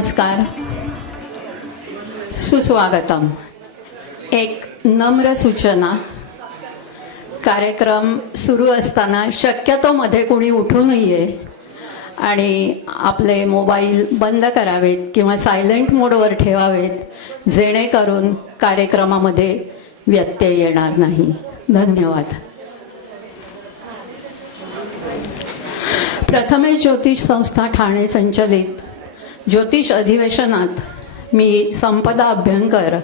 नमस्कार, सुस्वागतम. एक नम्र सूचना. कार्यक्रम सुरू असताना शक्यतो मध्ये कोणी उठू नये आणि आपले मोबाईल बंद करावेत किंवा सायलेंट मोडवर ठेवावेत, जेणेकरून कार्यक्रमामध्ये व्यत्यय येणार नाही. धन्यवाद. प्रथमेश ज्योतिष संस्था ठाणे संचलित ज्योतिष अधिवेशनात मी संपदा अभ्यंकर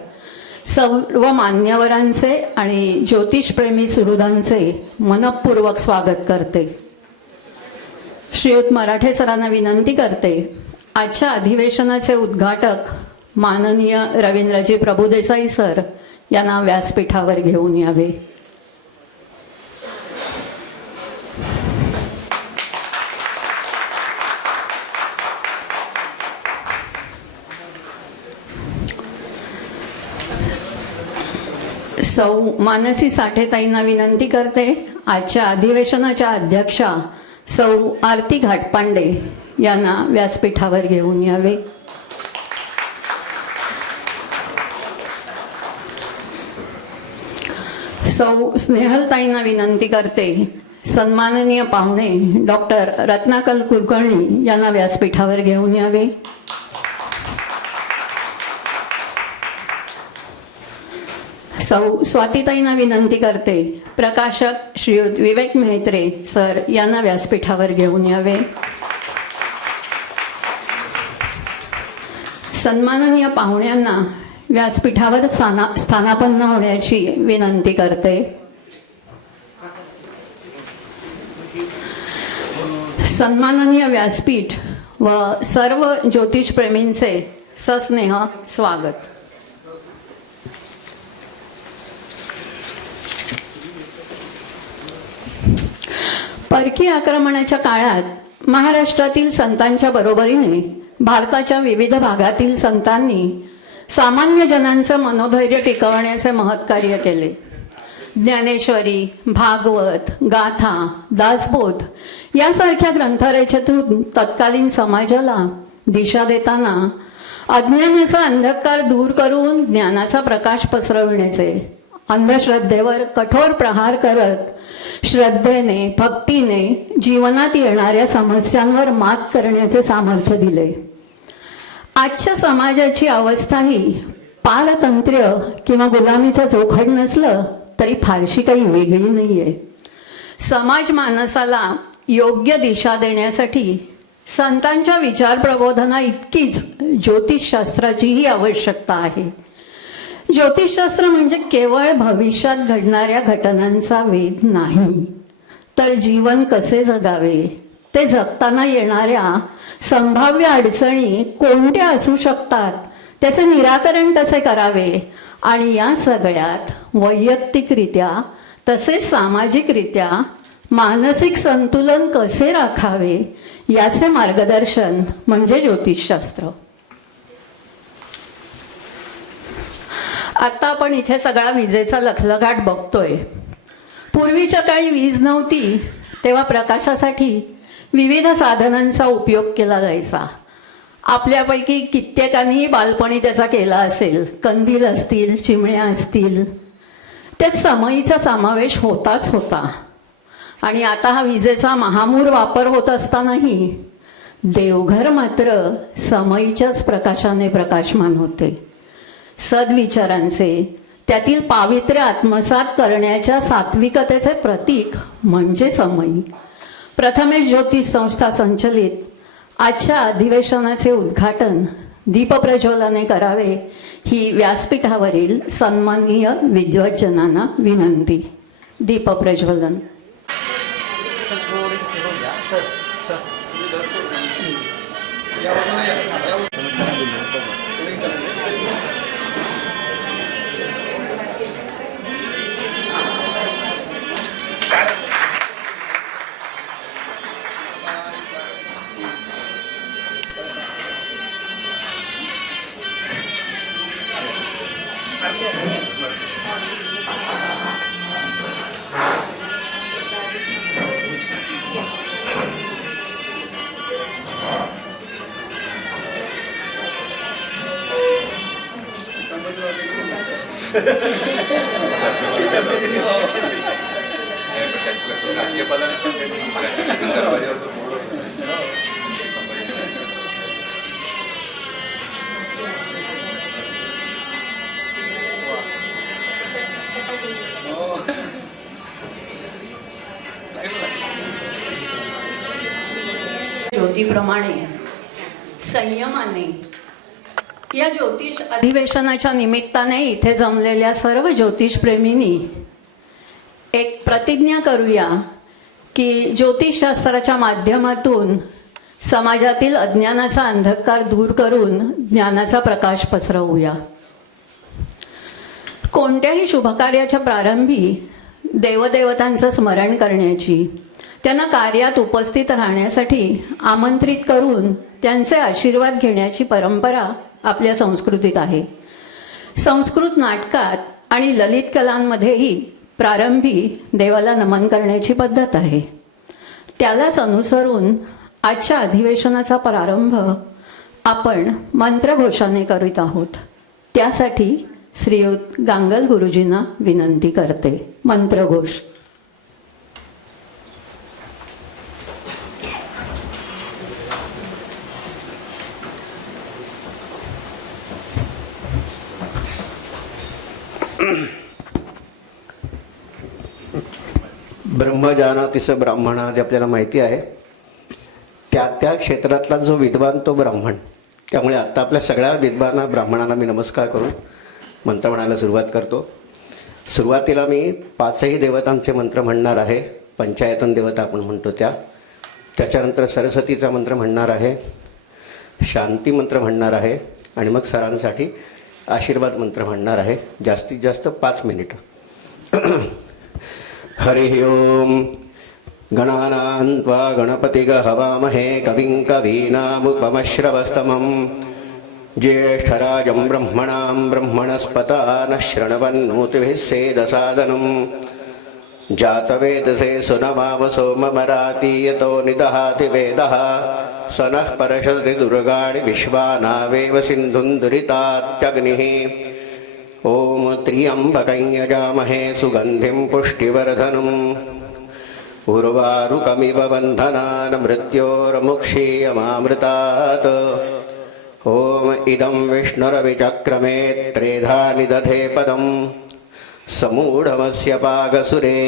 सर्व मान्यवरांचे आणि ज्योतिषप्रेमी सुहृदांचे मनपूर्वक स्वागत करते. श्रीयुत मराठे सरांना विनंती करते, आजच्या अधिवेशनाचे उद्घाटक माननीय रवींद्रजी प्रभुदेसाई सर यांना व्यासपीठावर घेऊन यावे. सौ मानसी साठेताईंना विनंती करते, आजच्या अधिवेशनाच्या अध्यक्षा सौ आरती घाटपांडे यांना व्यासपीठावर घेऊन यावे. सौ स्नेहलताईंना विनंती करते, सन्माननीय पाहुणे डॉक्टर रत्नाकर कुलकर्णी यांना व्यासपीठावर घेऊन यावे. सौ स्वातीताईंना विनंती करते, प्रकाशक श्रीयुत विवेक मेहत्रे सर यांना व्यासपीठावर घेऊन यावे. सन्माननीय पाहुण्यांना व्यासपीठावर स्थानापन्न होण्याची विनंती करते. सन्माननीय व्यासपीठ व सर्व ज्योतिषप्रेमींचे सस्नेह स्वागत. परकीय आक्रमणाच्या काळात महाराष्ट्रातील संतांच्या बरोबरीने भारताच्या विविध भागातील संतांनी सामान्य जनांचं मनोधैर्य टिकवण्याचे महत्कार्य केले. ज्ञानेश्वरी, भागवत, गाथा, दासबोध यासारख्या ग्रंथरचनेतून तत्कालीन समाजाला दिशा देताना अज्ञानाचा अंधकार दूर करून ज्ञानाचा प्रकाश पसरविण्याचे, अंधश्रद्धेवर कठोर प्रहार करत श्रद्धेने, भक्तीने जीवनात येणाऱ्या समस्यांवर मात करण्याचे सामर्थ्य दिले. आजच्या समाजाची अवस्था ही पारतंत्र्य किंवा गुलामीचा जोखड नसलं तरी फारशी काही वेगळी नाहीये. समाज मानसाला योग्य दिशा देण्यासाठी संतांच्या विचार प्रबोधना इतकीच ज्योतिषशास्त्राचीही आवश्यकता आहे. ज्योतिषशास्त्र म्हणजे केवळ भविष्यात घडणाऱ्या घटनांचा वेध नाही, तर जीवन कसे जगावे, ते जगताना येणाऱ्या संभाव्य अडचणी कोणत्या असू शकतात, त्याचे निराकरण कसे करावे आणि या सगळ्यात वैयक्तिकरित्या तसेच सामाजिकरित्या मानसिक संतुलन कसे राखावे याचे मार्गदर्शन म्हणजे ज्योतिषशास्त्र. आता आपण इथे सगळा विजेचा लखलगाट बघतोय. पूर्वीच्या काळी वीज नव्हती तेव्हा प्रकाशासाठी विविध साधनांचा उपयोग केला जायचा. आपल्यापैकी कित्येकांनी बालपणी त्याचा केला असेल. कंदील असतील, चिमण्या असतील, त्यात समईचा समावेश होताच होता. आणि आता हा विजेचा महामूर वापर होत असतानाही देवघर मात्र समईच्याच प्रकाशाने प्रकाशमान होते. सद्विचारांचे, त्यातील पावित्र्य आत्मसात करण्याच्या सात्विकतेचे प्रतीक म्हणजे समई. प्रथमेश ज्योतिष संस्था संचलित आजच्या अधिवेशनाचे उद्घाटन दीपप्रज्वलने करावे ही व्यासपीठावरील सन्माननीय विद्वज्जनांना विनंती. दीपप्रज्वलन. ज्योतीप्रमाणे संयमाने या ज्योतिष अधिवेशनाच्या निमित्ताने इथे जमलेल्या सर्व ज्योतिषप्रेमींनी एक प्रतिज्ञा करूया की ज्योतिषशास्त्राच्या माध्यमातून समाजातील अज्ञानाचा अंधकार दूर करून ज्ञानाचा प्रकाश पसरवूया. कोणत्याही शुभकार्याच्या प्रारंभी देवदेवतांचं स्मरण करण्याची, त्यांना कार्यात उपस्थित राहण्यासाठी आमंत्रित करून त्यांचे आशीर्वाद घेण्याची परंपरा आपल्या संस्कृतीत आहे. संस्कृत नाटकात आणि ललित कलांमध्येही प्रारंभी देवाला नमन करण्याची पद्धत आहे. त्यालाच अनुसरून आजच्या अधिवेशनाचा प्रारंभ आपण मंत्रघोषाने करीत आहोत. त्यासाठी श्रीयुत गांगल गुरुजींना विनंती करते. मंत्रघोष. ब्रह्मजानातिस ब्राह्मणा जे आपल्याला माहिती आहे, त्या क्षेत्रातला जो विद्वान तो ब्राह्मण. त्यामुळे आत्ता आपल्या सगळ्या विद्वाना ब्राह्मणांना मी नमस्कार करून मंत्र म्हणायला सुरुवात करतो. सुरुवातीला मी 5ही देवतांचे मंत्र म्हणणार आहे. पंचायतन देवता आपण म्हणतो त्याच्यानंतर सरस्वतीचा मंत्र म्हणणार आहे, शांती मंत्र म्हणणार आहे आणि मग सरांसाठी आशीर्वाद मंत्र म्हणणार आहे. जास्तीत जास्त 5 मिनिटं. हरि ओम. गणानां त्वा गणपतिगं हवामहे कविं कवीनामुपमश्रवस्तमं ज्येष्ठराजं ब्रह्मणां ब्रह्मणस्पतानः शृण्वन्नोतिभिः सेदसादनं जातवेदसे सुनमावसो ममराति यतो निदहाति वेदः स नः परशति दुर्गाणि विश्वानावेव सिन्धुं दुरितात्यग्निः. ओम त्र्यंबकं यजामहे सुगन्धिं पुष्टिवर्धनम् उर्वारुकमिव बन्धनान् मृत्योर्मुक्षीयमामृतात्. ओम इदं विष्णुरविचक्रमे त्रेधा निदधे पदं समूढमस्य पागसुरे.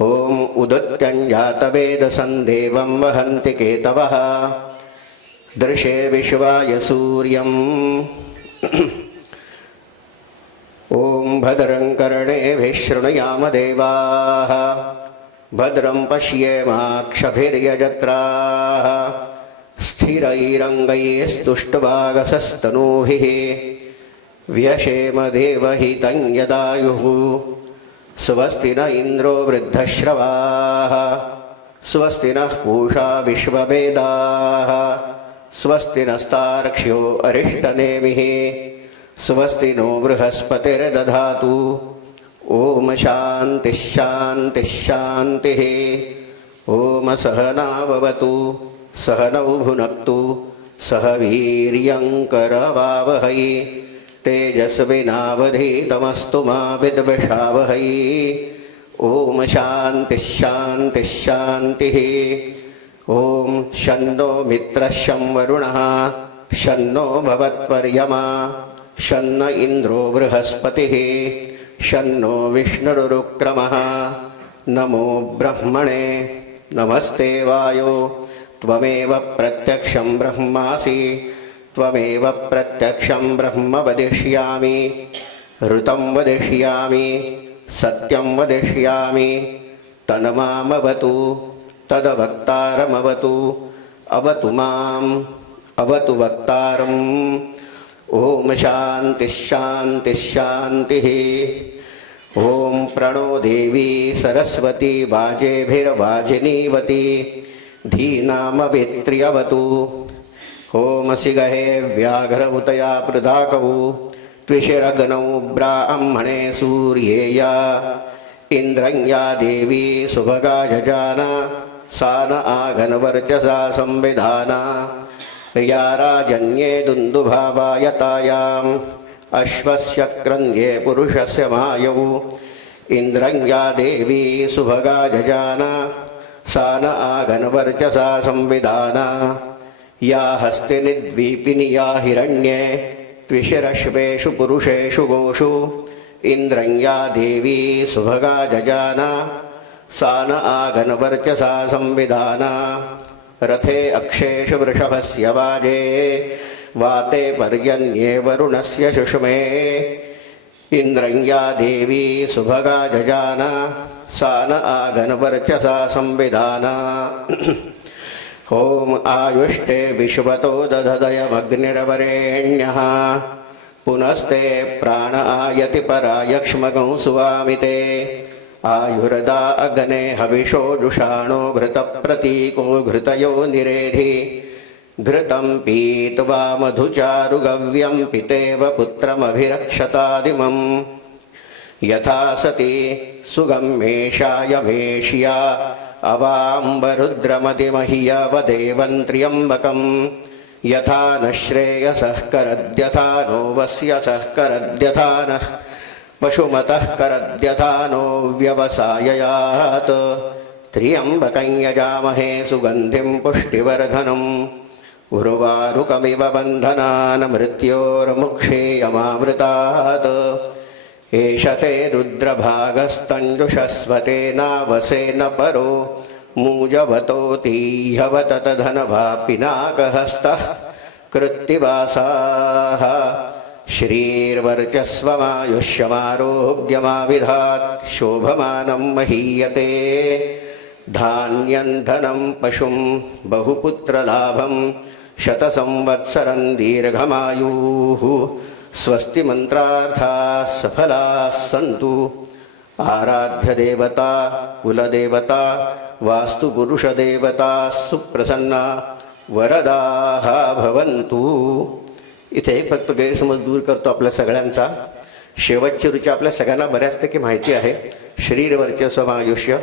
ओम उदत्यञ्जातवेदसन्देवं वहन्ति केतवः दृशे विश्वाय सूर्यम्. ओम भद्रं कर्णेभिः शृणुयाम देवाः भद्रं पश्येमाक्षभिर्यजत्राः स्थिरैरङ्गैस्तुष्टुवागसस्तनूभिः व्यशेम देवहितं यदायुः. स्वस्ति न इन्द्रो वृद्धश्रवाः स्वस्ति नः पूषा विश्ववेदाः स्वस्ति नस्तार्क्ष्यो अरिष्टनेमिः स्वस्ति नो बृहस्पतिर्दधातु. ओम शांति शांति शांतिः. ओम सहनाववतु सहनौ भुनक्तु सह वीर्यंकरवावहै तेजस्विनावधीतमस्तु मा विद्विषावहै. ओम शांति शांति शांतिः. ओम शन्नो मित्रः शं वरुणः शन्नो भवत्वर्यमा शन्न इंद्रो बृहस्पतिः शन्नो विष्णुरुक्रमः. नमो ब्रह्मणे नमस्ते वायो त्वमेव प्रत्यक्षं ब्रह्मासि त्वमेव प्रत्यक्षं ब्रह्म वदिष्यामि ऋतं वदिष्यामि सत्यं वदिष्यामि तन्मामवतु तद्वक्तारमवतु अवतु माम् अवतु वक्तारम्. ओम शांति शांति शांतिः. ओम प्रणो देवी सरस्वती वाजेभिर्वाजिनीवती धीनामभित्र्यवतु. ओम सिगहे व्याघ्रभूतया पृथाकौ त्विशिरग्नौ ब्राह्मणे सूर्येया इंद्रं या देवी सुभगा जजाना सा न आघनवर्चसा संविधाना. या राजन्ये दुन्दुभावायतायां अश्वस्य क्रन्द्ये पुरुषस्य मायौ इन्द्रङ्या देवी सुभगा जजाना सा न आगनवर्चसा संविधाना या हस्तिनिद्वीपिनि या हिरण्ये त्विशिरश्वेषु पुरुषेषु गोषु इन्द्रङ्या देवी सुभगा जजाना सा न आगनवर्चसा संविधाना रथे अक्षेषु वृषभस्य वाजे वाते पर्यन्ये वरुणस्य शुष्मे इन्द्रङ्या देवी सुभगा जजाना सा न आगनवर्चसा संविधाना ॐ आयुष्टे विश्वतो दधदयमग्निरवरेण्यः पुनस्ते प्राण आयति परायक्ष्मगं सुवामिते आयुर्दा अग्ने हविषो जुषाणो घृतप्रतीको घृतयो निरेधि घृतं पीत्वा मधुचारुगव्यं पितेव पुत्रमभिरक्षतादिमम् यथा सती सुगम्येषायमेष्या अवाम्बरुद्रमदिमहियवदेवं त्र्यम्बकं यथा न श्रेयसः करद्यथा नो वस्यसः करद्यथा नः पशुमतः करद्यथा नो व्यवसाययात् त्र्यम्बकं यजामहे सुगन्धिं पुष्टिवर्धनम् उर्वारुकमिव बन्धनान् मृत्योर्मुक्षेयमावृतात् एष ते रुद्रभागस्तञ्जुषस्वतेनावसेन परो मूजवतोतीह्यवततधनभापिनाकहस्तः कृत्तिवासाः श्रीर्वर्चस्वमायुष्यमारोग्यमाविधात् शोभमानं महीयते धान्यं धनं पशुं बहुपुत्रलाभं शतसंवत्सरं दीर्घमायुः स्वस्ति मंत्रार्थाः सफलाः सन्तु आराध्य देवता कुलदेवता वास्तुपुरुषदेवता सुप्रसन्ना वरदाः भवन्तु. इथे फक्त गैरसमज दूर करतो आपल्या सगळ्यांचा. शेवटची ऋचा आपल्या सगळ्यांना बऱ्याचपैकी माहिती आहे. शरीरवर्चस्व आयुष्य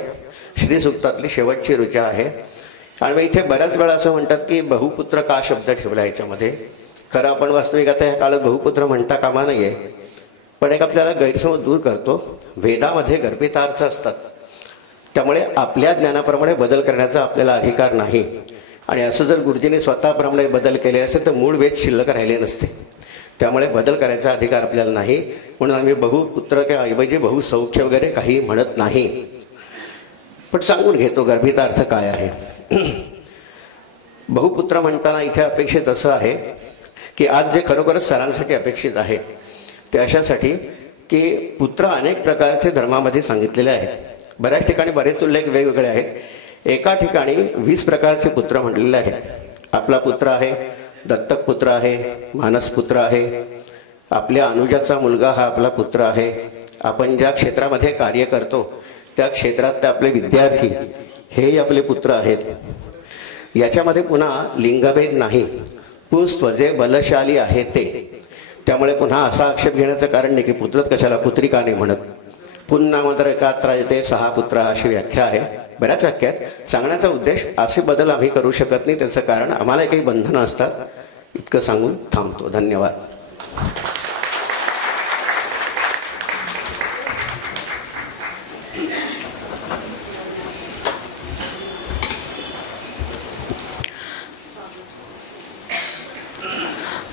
श्री सूक्तातली शेवटची ऋचा आहे. आणि मग इथे बऱ्याच वेळा असं म्हणतात की बहुपुत्र का शब्द ठेवला याच्यामध्ये. खरं आपण वास्तविक आता ह्या काळात बहुपुत्र म्हणता कामा नये, पण एक आपल्याला गैरसमज दूर करतो. वेदामध्ये गर्भितार्थ असतात, त्यामुळे आपल्या ज्ञानाप्रमाणे बदल करण्याचा आपल्याला अधिकार नाही. आणि असं जर गुरुजींनी स्वतःप्रमाणे बदल केले असते तर मूळ वेद शिल्लक राहिले नसते. त्यामुळे बदल करायचा अधिकार आपल्याला नाही. म्हणून आम्ही बहुपुत्र किंवा ऐवजी बहुसौख्य वगैरे काही म्हणत नाही. पण सांगून घेतो गर्भितार्थ काय आहे. बहुपुत्र म्हणताना इथे अपेक्षित असं आहे की आज जे खरोखरच सरांसाठी अपेक्षित आहे ते अशासाठी की पुत्र अनेक प्रकारचे धर्मामध्ये सांगितलेले आहेत. बऱ्याच ठिकाणी बरेच उल्लेख वेगवेगळे आहेत. एका ठिकाणी 20 प्रकारचे पुत्र म्हटलेले आहेत. आपला पुत्र आहे, दत्तक पुत्र आहे, मानस पुत्र आहे, आपल्या अनुजाचा मुलगा हा आपला पुत्र आहे. आपण ज्या क्षेत्रामध्ये कार्य करतो त्या क्षेत्रात आपले विद्यार्थी हेही आपले पुत्र आहेत. याच्यामध्ये पुन्हा लिंगभेद नाही. पुंस्त्व जे बलशाली आहे ते. त्यामुळे पुन्हा असा आक्षेप घेण्याचं कारण नाही की पुत्रच कशाला पुत्री का नाही म्हणत. पुन्हा मात्र एकात्रा येते 6 पुत्र अशी व्याख्या आहे. बऱ्याच व्याख्या आहेत. सांगण्याचा उद्देश असे बदल आम्ही करू शकत नाही. त्याचं कारण आम्हाला काही बंधनं असतात. इतकं सांगून थांबतो. धन्यवाद.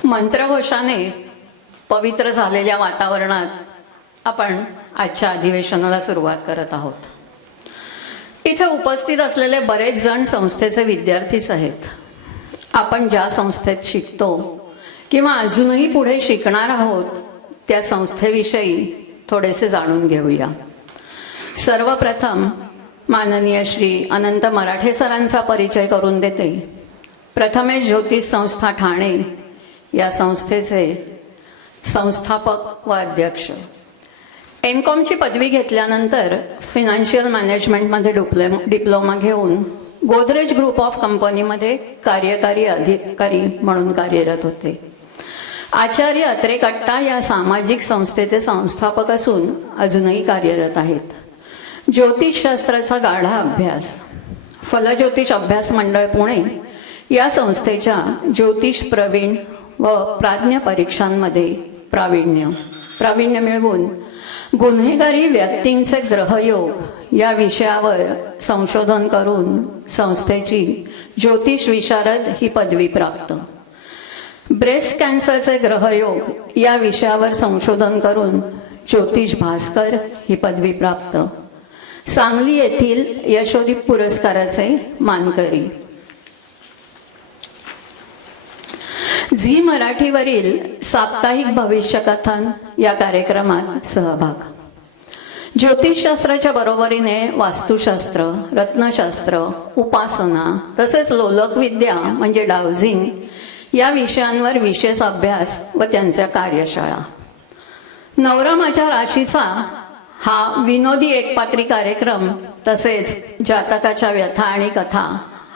मंत्रघोषाने पवित्र झालेल्या वातावरणात आपण आजच्या अधिवेशनाला सुरुवात करत आहोत. इथे उपस्थित असलेले बरेच जण संस्थेचे विद्यार्थीच आहेत. आपण ज्या संस्थेत शिकतो किंवा अजूनही पुढे शिकणार आहोत त्या संस्थेविषयी थोडेसे जाणून घेऊया. सर्वप्रथम माननीय श्री अनंत मराठे सरांचा परिचय करून देते. प्रथमेश ज्योतिष संस्था ठाणे या संस्थेचे संस्थापक व अध्यक्ष. एमकॉमची पदवी घेतल्यानंतर फिनान्शियल मॅनेजमेंटमध्ये डिप्लोमा घेऊन गोदरेज ग्रुप ऑफ कंपनीमध्ये कार्यकारी अधिकारी म्हणून कार्यरत होते. आचार्य अत्रे कट्टा या सामाजिक संस्थेचे संस्थापक असून अजूनही कार्यरत आहेत. ज्योतिषशास्त्राचा गाढा अभ्यास फलज्योतिष अभ्यास मंडळ पुणे या संस्थेच्या ज्योतिष प्रवीण व प्राज्ञ परीक्षांमध्ये प्रावीण्य मिळवून गुन्हेगारी व्यक्तींचे ग्रहयोग या विषयावर संशोधन करून संस्थेची ज्योतिष विशारद ही पदवी प्राप्त. ब्रेस्ट कॅन्सरचे ग्रहयोग या विषयावर संशोधन करून ज्योतिष भास्कर ही पदवी प्राप्त. सांगली येथील यशोदीप पुरस्काराचे मानकरी. झी मराठीवरील साप्ताहिक भविष्यकथन या कार्यक्रमात सहभाग. ज्योतिषशास्त्राच्या बरोबरीने वास्तुशास्त्र, रत्नशास्त्र, उपासना तसेच लोलकविद्या म्हणजे डावजिंग या विषयांवर विशेष अभ्यास व त्यांच्या कार्यशाळा. नवरा माझ्या राशीचा हा विनोदी एकपात्री कार्यक्रम तसेच जातकाच्या व्यथा आणि कथा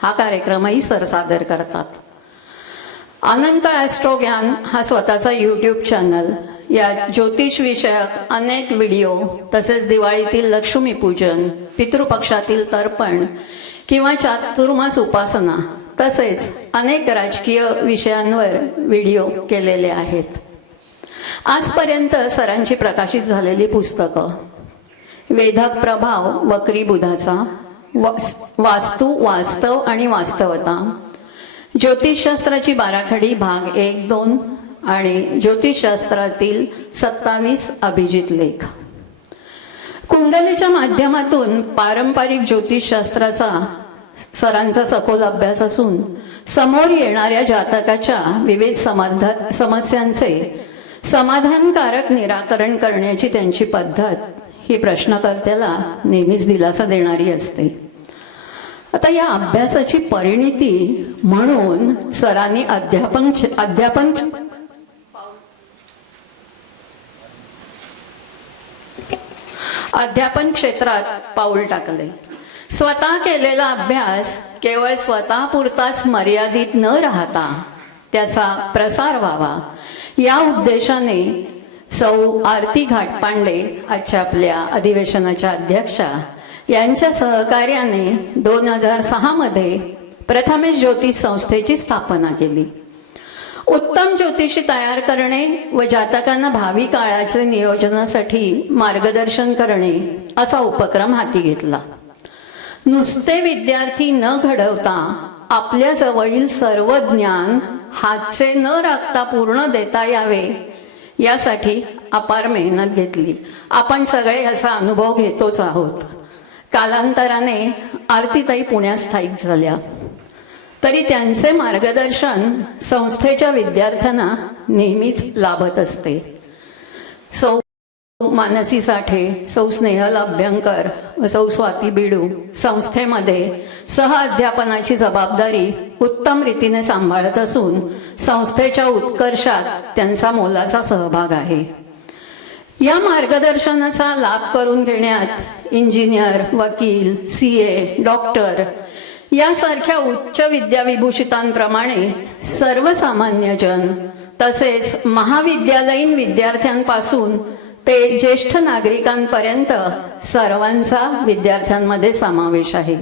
हा कार्यक्रमही सर सादर करतात. अनंत ॲस्ट्रो ज्ञान हा स्वतःचा यूट्यूब चॅनल, या ज्योतिष विषयक अनेक व्हिडिओ तसेच दिवाळीतील लक्ष्मीपूजन, पितृपक्षातील तर्पण किंवा चातुर्मास उपासना तसेच अनेक राजकीय विषयांवर व्हिडिओ केलेले आहेत. आजपर्यंत सरांची प्रकाशित झालेली पुस्तकं: वेधक प्रभाव वक्री बुधाचा, वास्तू, वास्तव आणि वास्तवता, ज्योतिषशास्त्राची बाराखडी भाग 1-2 आणि ज्योतिषशास्त्रातील 27 अभिजित लेख. कुंडलीच्या माध्यमातून पारंपरिक ज्योतिषशास्त्राचा सरांचा सखोल अभ्यास असून समोर येणाऱ्या जातकाच्या विविध समस्यांचे समाधानकारक निराकरण करण्याची त्यांची पद्धत ही प्रश्नकर्त्याला नेहमीच दिलासा देणारी असते. आता या अभ्यासाची परिणिती म्हणून सरांनी अध्यापन क्षेत्रात पाऊल टाकले. स्वतः केलेला अभ्यास केवळ स्वतःपुरताच मर्यादित न राहता त्याचा प्रसार व्हावा या उद्देशाने सौ आरती घाटपांडे आजच्या आपल्या अधिवेशनाच्या अध्यक्षा यांच्या सहकार्याने 2006 मध्ये प्रथमेश ज्योतिष संस्थेची स्थापना केली. उत्तम ज्योतिषी तयार करणे व जातकांना भावी काळाच्या नियोजनासाठी मार्गदर्शन करणे असा उपक्रम हाती घेतला. नुसते विद्यार्थी न घडवता आपल्या जवळील सर्व ज्ञान हातचे न राखता पूर्ण देता यावे यासाठी अपार मेहनत घेतली. आपण सगळे असा अनुभव घेतोच आहोत. कालांतराने आरतीताई पुण्यात स्थायिक झाल्या तरी त्यांचे मार्गदर्शन संस्थेच्या विद्यार्थ्यांना नेहमीच लाभत असते. सौ मानसी साठे, सौ स्नेहल अभ्यंकर, सौ स्वाती बिडू संस्थेमध्ये सह अध्यापनाची जबाबदारी उत्तम रीतीने सांभाळत असून संस्थेच्या उत्कर्षात त्यांचा मोलाचा सहभाग आहे. या मार्गदर्शनाचा लाभ करून घेण्यात इंजिनियर, वकील, CA, डॉक्टर यासारख्या उच्च विद्याविभूषितांप्रमाणे सर्वसामान्य जन तसेच महाविद्यालयीन विद्यार्थ्यांपासून ते ज्येष्ठ नागरिकांपर्यंत सर्वांचा विद्यार्थ्यांमध्ये समावेश आहे.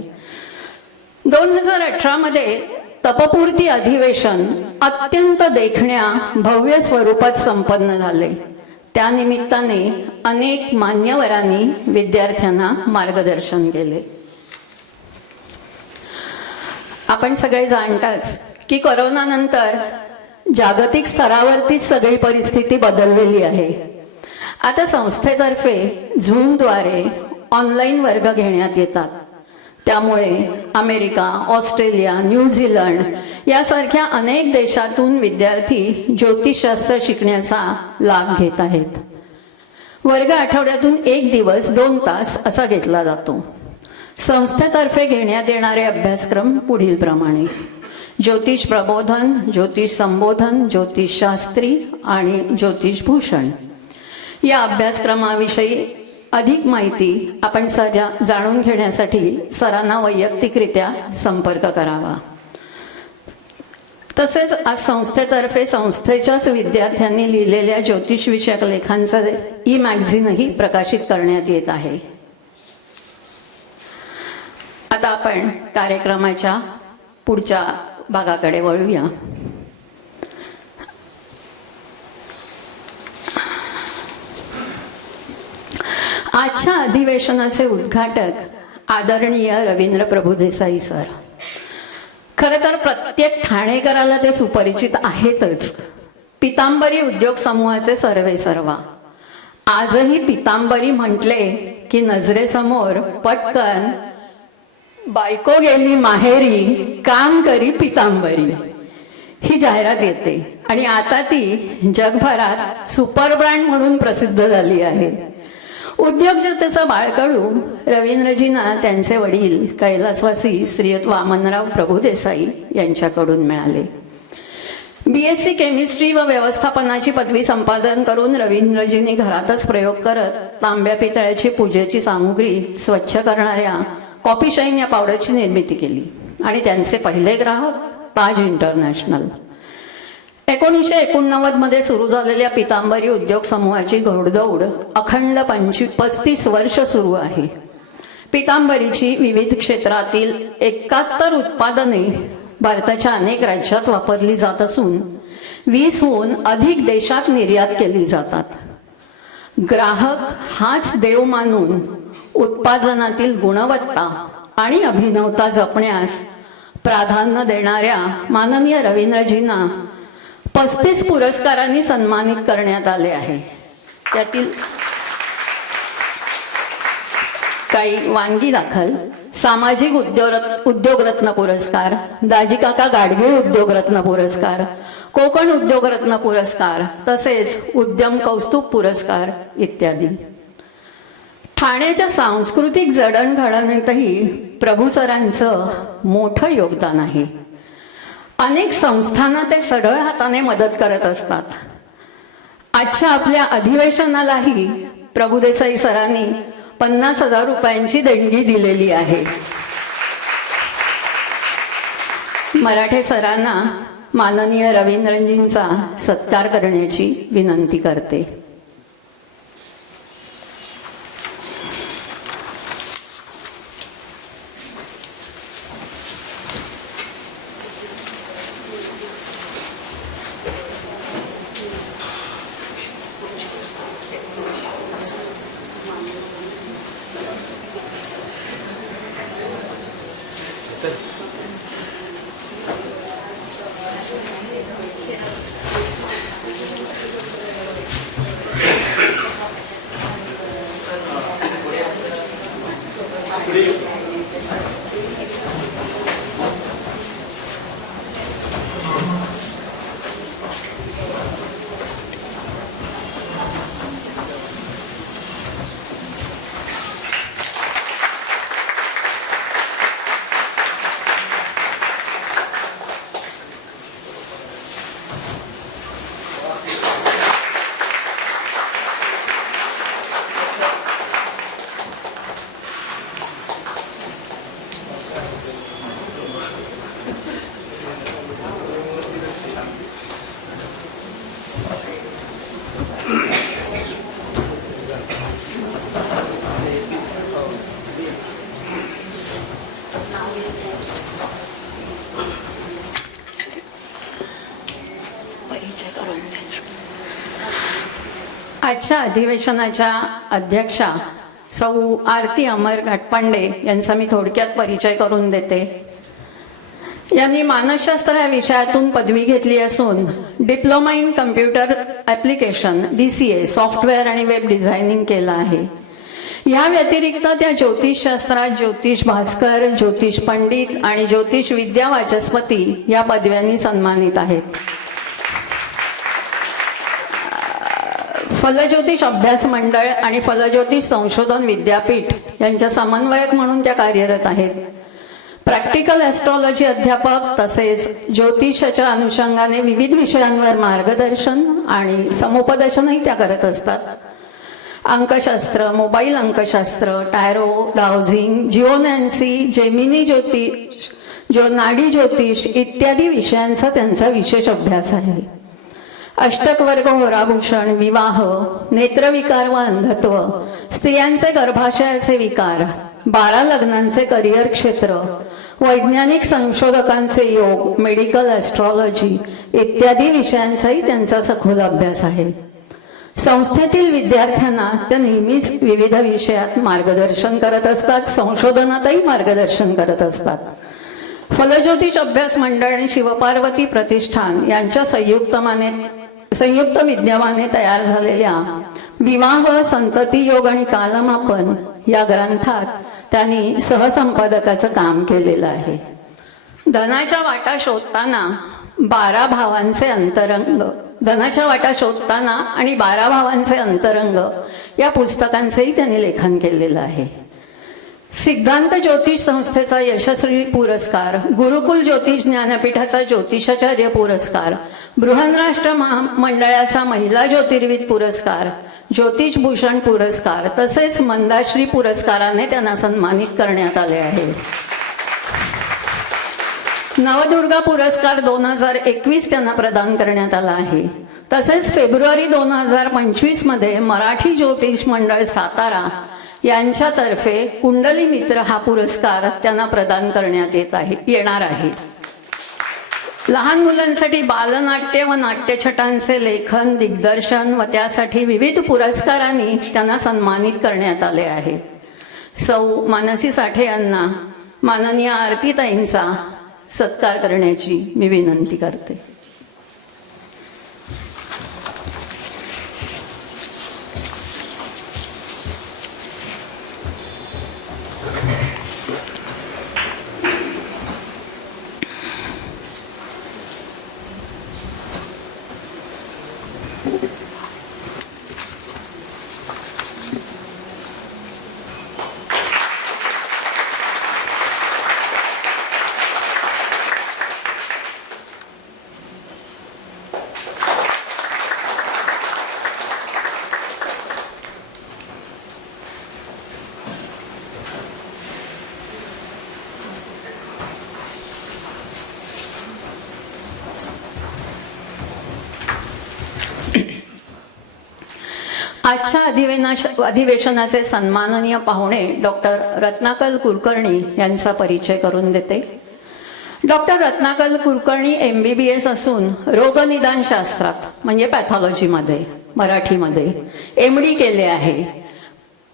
2018 मध्ये तपपूर्ती अधिवेशन अत्यंत देखण्या भव्य स्वरूपात संपन्न झाले. त्यानिमित्ताने अनेक मान्यवरांनी विद्यार्थ्यांना मार्गदर्शन केले. आपण सगळे जाणताच की कोरोनानंतर जागतिक स्तरावरतीच सगळी परिस्थिती बदललेली आहे. आता संस्थेतर्फे झूमद्वारे ऑनलाईन वर्ग घेण्यात येतात. त्यामुळे अमेरिका, ऑस्ट्रेलिया, न्यूझीलंड यासारख्या अनेक देशातून विद्यार्थी ज्योतिषशास्त्र शिकण्याचा लाभ घेत आहेत. वर्ग आठवड्यातून 1 दिवस 2 तास असा घेतला जातो. संस्थेतर्फे घेण्यात येणारे अभ्यासक्रम पुढील प्रमाणे: ज्योतिष प्रबोधन, ज्योतिष संबोधन, ज्योतिषशास्त्री आणि ज्योतिषभूषण. या अभ्यासक्रमाविषयी अधिक माहिती आपण जाणून घेण्यासाठी सरांना वैयक्तिकरित्या संपर्क करावा. तसेच आज संस्थेतर्फे संस्थेच्याच विद्यार्थ्यांनी लिहिलेल्या ज्योतिष विषयक लेखांचं ई-मॅगझिनही प्रकाशित करण्यात येत आहे. आता आपण कार्यक्रमाच्या पुढच्या भागाकडे वळूया. आजच्या अधिवेशनाचे उद्घाटक आदरणीय रवींद्र प्रभुदेसाई सर. खरं तर प्रत्येक ठाणेकराला ते सुपरिचित आहेतच. पितांबरी उद्योग समूहाचे सर्वेसर्वा. आजही पितांबरी म्हटले की नजरेसमोर पटकन बायको गेली माहेरी काम करी पितांबरी ही जाहिरात येते आणि आता ती जगभरात सुपर ब्रँड म्हणून प्रसिद्ध झाली आहे. उद्योजकतेचं बाळकडू रवींद्रजींना त्यांचे वडील कैलासवासी श्रीयुत वामनराव प्रभुदेसाई यांच्याकडून मिळाले. BSc केमिस्ट्री व व्यवस्थापनाची पदवी संपादन करून रवींद्रजींनी घरातच प्रयोग करत तांब्या पितळ्याची पूजेची सामुग्री स्वच्छ करणाऱ्या कॉफी शाईन या पावडरची निर्मिती केली आणि त्यांचे पहिले ग्राहक ताज इंटरनॅशनल. 1989 मध्ये सुरू झालेल्या पितांबरी उद्योग समूहाची घोडदौड अखंड 35 वर्ष सुरू आहे. पितांबरीची विविध क्षेत्रातील 71 उत्पादने भारताच्या अनेक राज्यात वापरली जात असून 20हून अधिक देशात निर्यात केली जातात. ग्राहक हाच देव मानून उत्पादनातील गुणवत्ता आणि अभिनवता जपण्यास प्राधान्य देणाऱ्या माननीय रवींद्रजींना 35 पुरस्कारांनी सन्मानित करण्यात आले आहे. त्यातील काही वानगी दाखल सामाजिक उद्योगरत्न पुरस्कार, दाजीकाका गाडगीळ उद्योगरत्न पुरस्कार, कोकण उद्योगरत्न पुरस्कार, तसेच उद्यम कौस्तुभ पुरस्कार इत्यादी. ठाण्याच्या सांस्कृतिक जडणघडणीतही प्रभू सरांचं मोठं योगदान आहे. अनेक संस्थांना ते सरळ हाताने मदत करत असतात. आजच्या आपल्या अधिवेशनालाही प्रभुदेसाई सरांनी 50,000 रुपयांची देणगी दिलेली आहे. मराठे सरांना माननीय रवींद्रजींचा सत्कार करण्याची विनंती करते. आजच्या अधिवेशनाच्या अध्यक्षा सौ आरती अमर घाटपांडे यांचा मी थोडक्यात परिचय करून देते. यांनी मानसशास्त्र या विषयातून पदवी घेतली असून diploma in computer application DCA software आणि वेब डिझायनिंग केलं आहे. या व्यतिरिक्त त्या ज्योतिषशास्त्रात ज्योतिष भास्कर, ज्योतिष पंडित आणि ज्योतिष विद्या वाचस्पती या पदव्यांनी सन्मानित आहेत. फलज्योतिष अभ्यास मंडळ आणि फलज्योतिष संशोधन विद्यापीठ यांच्या समन्वयक म्हणून त्या कार्यरत आहेत. प्रॅक्टिकल ॲस्ट्रॉलॉजी अध्यापक तसेच ज्योतिषाच्या अनुषंगाने विविध विषयांवर मार्गदर्शन आणि समुपदेशनही त्या करत असतात. अंकशास्त्र, मोबाईल अंकशास्त्र, टॅरो, डाउझिंग, जिओनॅन्सी, जेमिनी ज्योतिष, नाडी ज्योतिष इत्यादी विषयांचा त्यांचा विशेष अभ्यास आहे. अष्टकवर्ग होराभूषण, विवाह, नेत्रविकार व अंधत्व, स्त्रियांचे गर्भाशयाचे विकार, 12 लग्नांचे करिअर क्षेत्र, वैज्ञानिक संशोधकांचे योग, मेडिकल ॲस्ट्रॉलॉजी इत्यादी विषयांचाही त्यांचा सखोल अभ्यास आहे. संस्थेतील विद्यार्थ्यांना त्या नेहमीच विविध विषयात मार्गदर्शन करत असतात, संशोधनातही मार्गदर्शन करत असतात. फलज्योतिष अभ्यास मंडळ आणि शिवपार्वती प्रतिष्ठान यांच्या संयुक्त विद्यमाने तयार झालेल्या विवाह, संतती योग आणि कालमापन या ग्रंथात त्यांनी सहसंपादकाचं काम केलेलं आहे. धनाच्या वाटा शोधताना 12 भावांचे अंतरंग, धनाच्या वाटा शोधताना आणि 12 भावांचे अंतरंग या पुस्तकांचेही त्यांनी लेखन केलेलं आहे. सिद्धांत ज्योतिष संस्थेचा यशस्वी पुरस्कार, गुरुकुल ज्योतिष ज्ञानपीठाचा ज्योतिषाचार्य पुरस्कार, बृहन्राष्ट्र मंडळाचा महिला ज्योतिर्विद पुरस्कार, ज्योतिष भूषण पुरस्कार तसेच मंदाश्री पुरस्काराने त्यांना सन्मानित करण्यात आले आहे. नवदुर्गा पुरस्कार 2021 त्यांना प्रदान करण्यात आला आहे. तसेच फेब्रुवारी 2025 मध्ये मराठी ज्योतिष मंडळ सातारा यांच्यातर्फे कुंडली मित्र हा पुरस्कार त्यांना प्रदान करण्यात येणार आहे. लहान मुलांसाठी बालनाट्य व नाट्यछटांचे लेखन, दिग्दर्शन व त्यासाठी विविध पुरस्कारांनी त्यांना सन्मानित करण्यात आले आहे. सौ मानसी साठे यांना माननीय आरतीताईंचा सत्कार करण्याची मी विनंती करते. आजच्या अधिवेशनाचे सन्माननीय पाहुणे डॉक्टर रत्नाकर कुलकर्णी यांचा परिचय करून देते. डॉक्टर रत्नाकर कुलकर्णी MBBS असून रोगनिदान शास्त्रात म्हणजे पॅथॉलॉजीमध्ये मराठीमध्ये MD केले आहे.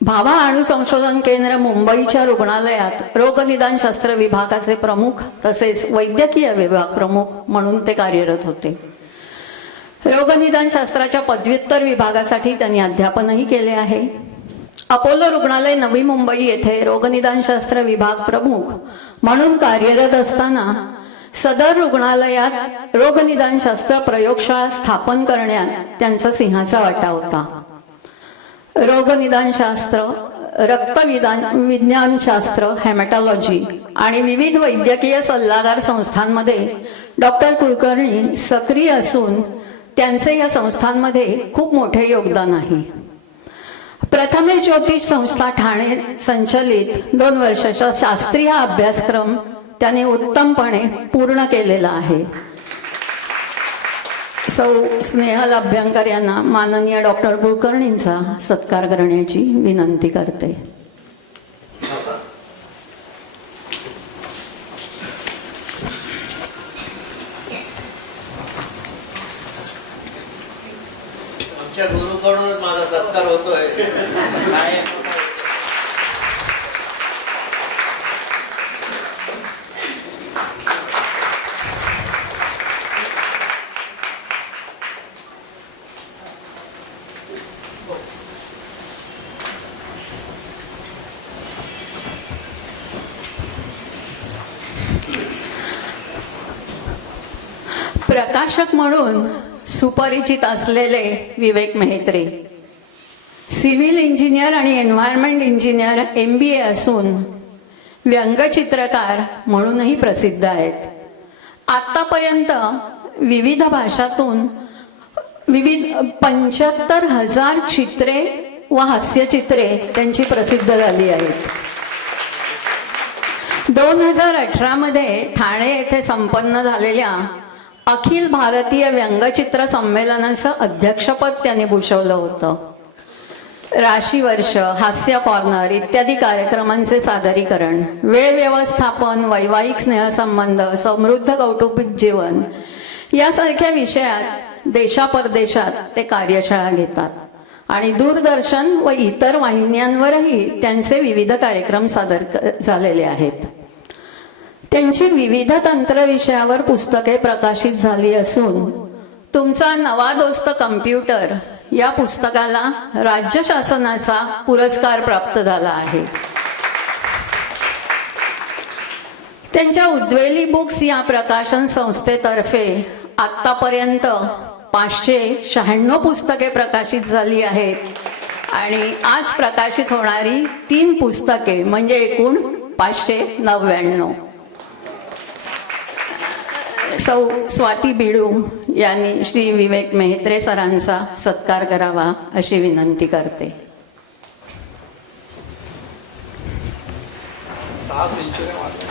भाभा अणु संशोधन केंद्र मुंबईच्या रुग्णालयात रोगनिदानशास्त्र विभागाचे प्रमुख तसेच वैद्यकीय विभाग प्रमुख म्हणून ते कार्यरत होते. रोगनिदानशास्त्राच्या पदव्युत्तर विभागासाठी त्यांनी अध्यापनही केले आहे. अपोलो रुग्णालय नवी मुंबई येथे रोगनिदानशास्त्र विभाग प्रमुख म्हणून कार्यरत असताना सदर रुग्णालयात रोगनिदानशास्त्र प्रयोगशाळा स्थापन करण्यात त्यांचा सिंहाचा वाटा होता. रोगनिदानशास्त्र, रक्तविज्ञानशास्त्र, हेमॅटॉलॉजी आणि विविध वैद्यकीय सल्लागार संस्थांमध्ये डॉक्टर कुलकर्णी सक्रिय असून त्यांचे या संस्थांमध्ये खूप मोठे योगदान आहे. प्रथमेश ज्योतिष संस्था ठाणे संचलित 2 वर्षाचा शास्त्रीय अभ्यासक्रम त्याने उत्तमपणे पूर्ण केलेला आहे. सौ स्नेहल अभ्यंकर यांना माननीय डॉक्टर कुलकर्णींचा सत्कार करण्याची विनंती करते. गुरुकडून माझा सत्कार होतोय. प्रकाशक म्हणून सुपरिचित असलेले विवेक मेहत्रे सिव्हिल इंजिनियर आणि एन्व्हायरमेंट इंजिनियर MBA असून व्यंगचित्रकार म्हणूनही प्रसिद्ध आहेत. आतापर्यंत विविध भाषातून 75,000 चित्रे व हास्यचित्रे त्यांची प्रसिद्ध झाली आहेत. 2018 मध्ये ठाणे येथे संपन्न झालेल्या अखिल भारतीय व्यंगचित्र संमेलनाचं अध्यक्षपद त्यांनी भूषवलं होतं. राशीवर्ष, हास्य कॉर्नर इत्यादी कार्यक्रमांचे सादरीकरण, वेळ व्यवस्थापन, वैवाहिक स्नेहसंबंध, समृद्ध कौटुंबिक जीवन यासारख्या विषयात देशापरदेशात ते कार्यशाळा घेतात. आणि दूरदर्शन व इतर वाहिन्यांवरही त्यांचे विविध कार्यक्रम झालेले आहेत. त्यांची विविध तंत्र विषयावर पुस्तके प्रकाशित झाली असून तुमचा नवा दोस्त कम्प्युटर या पुस्तकाला राज्य शासनाचा पुरस्कार प्राप्त झाला आहे. त्यांच्या उद्वेली बुक्स या प्रकाशन संस्थेतर्फे आत्तापर्यंत 596 पुस्तके प्रकाशित झाली आहेत आणि आज प्रकाशित होणारी 3 पुस्तके म्हणजे एकूण 599. सौ स्वाती बिडू यांनी श्री विवेक मेहत्रे सरांचा सत्कार करावा अशी विनंती करते. 6 सेंचुऱ्या मारल्या.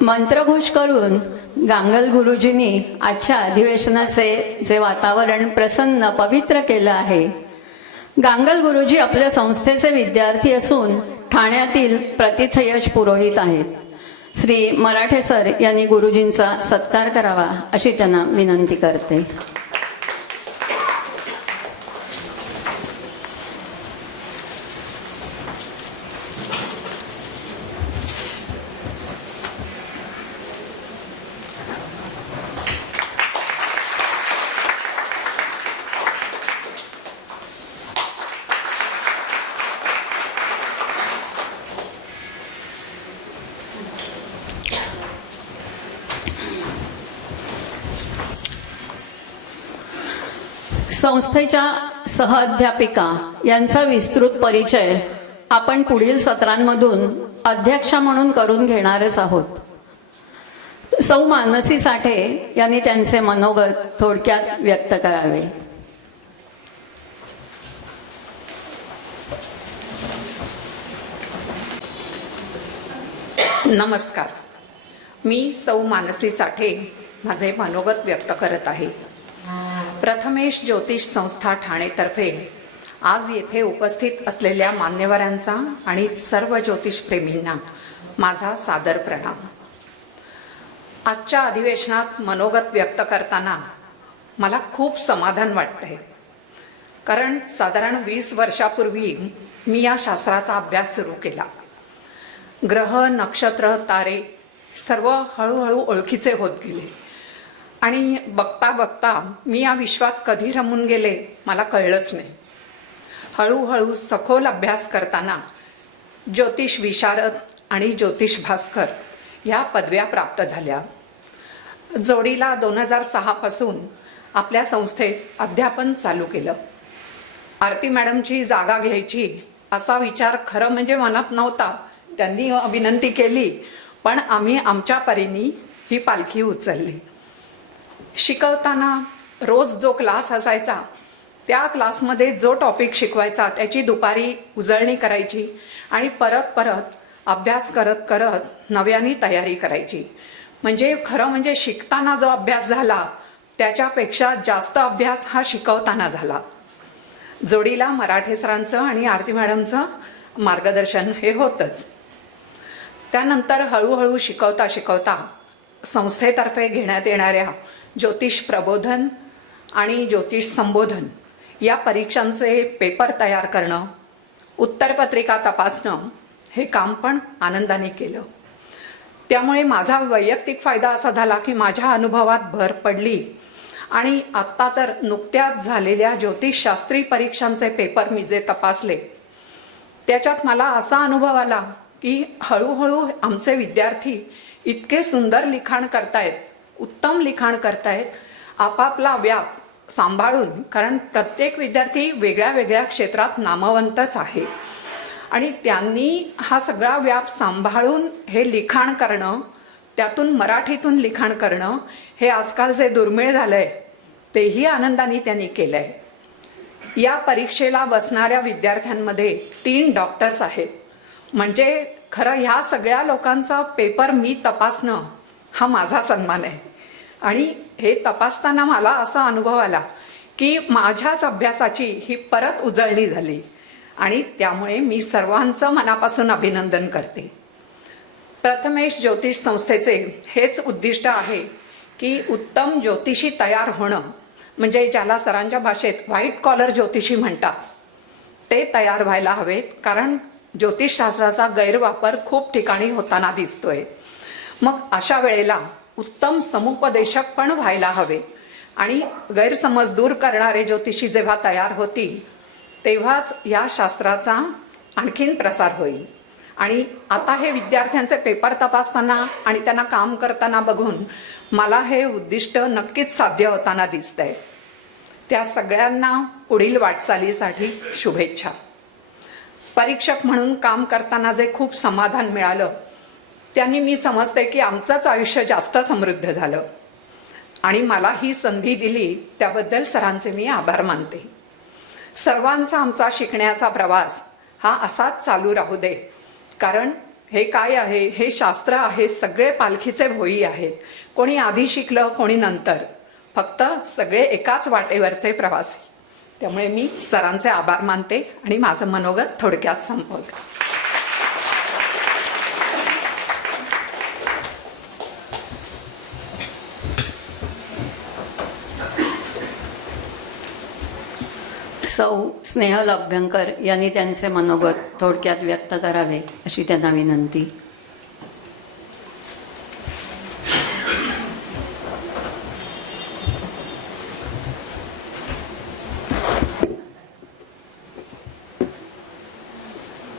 मंत्रघोष करून गांगल गुरुजींनी आजच्या अधिवेशनाचे जे वातावरण प्रसन्न पवित्र केलं आहे. गांगल गुरुजी आपल्या संस्थेचे विद्यार्थी असून ठाण्यातील प्रतिथयश पुरोहित आहेत. श्री मराठे सर यांनी गुरुजींचा सत्कार करावा अशी त्यांना विनंती करते. संस्थेच्या सहअध्यापिका यांचा विस्तृत परिचय आपण पुढील सत्रांमधून अध्यक्षा म्हणून करून घेणारच आहोत. सौ मानसी साठे यांनी त्यांचे मनोगत थोडक्यात व्यक्त करावे. नमस्कार. मी सौ मानसी साठे माझे मनोगत व्यक्त करत आहे. प्रथमेश ज्योतिष संस्था ठाणेतर्फे आज येथे उपस्थित असलेल्या मान्यवरांचा आणि सर्व ज्योतिषप्रेमींना माझा सादर प्रणाम. आजच्या अधिवेशनात मनोगत व्यक्त करताना मला खूप समाधान वाटतंय, कारण साधारण 20 वर्षापूर्वी मी या शास्त्राचा अभ्यास सुरू केला. ग्रह, नक्षत्र, तारे सर्व हळूहळू ओळखीचे होत गेले आणि बघता बघता मी या विश्वात कधी रमून गेले मला कळलंच नाही. हळूहळू सखोल अभ्यास करताना ज्योतिष विशारद आणि ज्योतिष भास्कर या पदव्या प्राप्त झाल्या. जोडीला 2006 पासून आपल्या संस्थेत अध्यापन चालू केलं. आरती मॅडमची जागा घ्यायची असा विचार खरं म्हणजे मनात नव्हता. त्यांनी विनंती केली, पण आम्ही आमच्या परीने ही पालखी उचलली. शिकवताना रोज जो क्लास असायचा त्या क्लासमध्ये जो टॉपिक शिकवायचा त्याची दुपारी उजळणी करायची आणि परत परत अभ्यास करत करत नव्याने तयारी करायची. म्हणजे खरं म्हणजे शिकताना जो अभ्यास झाला त्याच्यापेक्षा जास्त अभ्यास हा शिकवताना झाला. जोडीला मराठे सरांचं आणि आरती मॅडमचं मार्गदर्शन हे होतंच. त्यानंतर हळूहळू शिकवता शिकवता संस्थेतर्फे घेण्यात येणाऱ्या ज्योतिष प्रबोधन आणि ज्योतिष संबोधन या परीक्षांचे पेपर तयार करणं, उत्तरपत्रिका तपासणं हे काम पण आनंदाने केलं. त्यामुळे माझा वैयक्तिक फायदा असा झाला की माझ्या अनुभवात भर पडली आणि आत्ता तर नुकत्याच झालेल्या ज्योतिषशास्त्री परीक्षांचे पेपर मी जे तपासले त्याच्यात मला असा अनुभव आला की हळूहळू आमचे विद्यार्थी इतके सुंदर लिखाण करतायत, उत्तम लिखाण करतायत, आपापला व्याप सांभाळून, कारण प्रत्येक विद्यार्थी वेगळ्या वेगळ्या क्षेत्रात नामवंतच आहे आणि त्यांनी हा सगळा व्याप सांभाळून हे लिखाण करणं, त्यातून मराठीतून लिखाण करणं हे आजकाल जे दुर्मिळ झालंय तेही आनंदाने त्यांनी केलंय. या परीक्षेला बसणाऱ्या विद्यार्थ्यांमध्ये 3 डॉक्टर्स आहेत. म्हणजे खरं ह्या सगळ्या लोकांचा पेपर मी तपासणं हा माझा सन्मान आहे. आणि हे तपासताना मला असा अनुभव आला की माझ्याच अभ्यासाची ही परत उजळणी झाली. आणि त्यामुळे मी सर्वांचं मनापासून अभिनंदन करते. प्रथमेश ज्योतिष संस्थेचे हेच उद्दिष्ट आहे की उत्तम ज्योतिषी तयार होणं, म्हणजे ज्याला सरांच्या भाषेत व्हाईट कॉलर ज्योतिषी म्हणतात, ते तयार व्हायला हवेत. कारण ज्योतिषशास्त्राचा गैरवापर खूप ठिकाणी होताना दिसतोय. मग अशा वेळेला उत्तम समुपदेशक पण व्हायला हवे. आणि गैरसमज दूर करणारे ज्योतिषी जेव्हा तयार होतील तेव्हाच या शास्त्राचा आणखीन प्रसार होईल. आणि आता हे विद्यार्थ्यांचे पेपर तपासताना आणि त्यांना काम करताना बघून मला हे उद्दिष्ट नक्कीच साध्य होताना दिसतंय. त्या सगळ्यांना पुढील वाटचालीसाठी शुभेच्छा. परीक्षक म्हणून काम करताना जे खूप समाधान मिळालं त्यांनी मी समजते की आमचंच आयुष्य जास्त समृद्ध झालं. आणि मला ही संधी दिली त्याबद्दल सरांचे मी आभार मानते. सर्वांचा आमचा शिकण्याचा प्रवास हा असाच चालू राहू दे. कारण हे काय आहे, हे शास्त्र आहे, सगळे पालखीचे भोई आहेत. कोणी आधी शिकलं, कोणी नंतर, फक्त सगळे एकाच वाटेवरचे प्रवासी. त्यामुळे मी सरांचे आभार मानते आणि माझं मनोगत थोडक्यात संपवते. सौ स्नेहल अभ्यंकर यांनी त्यांचे मनोगत थोडक्यात व्यक्त करावे अशी त्यांना विनंती.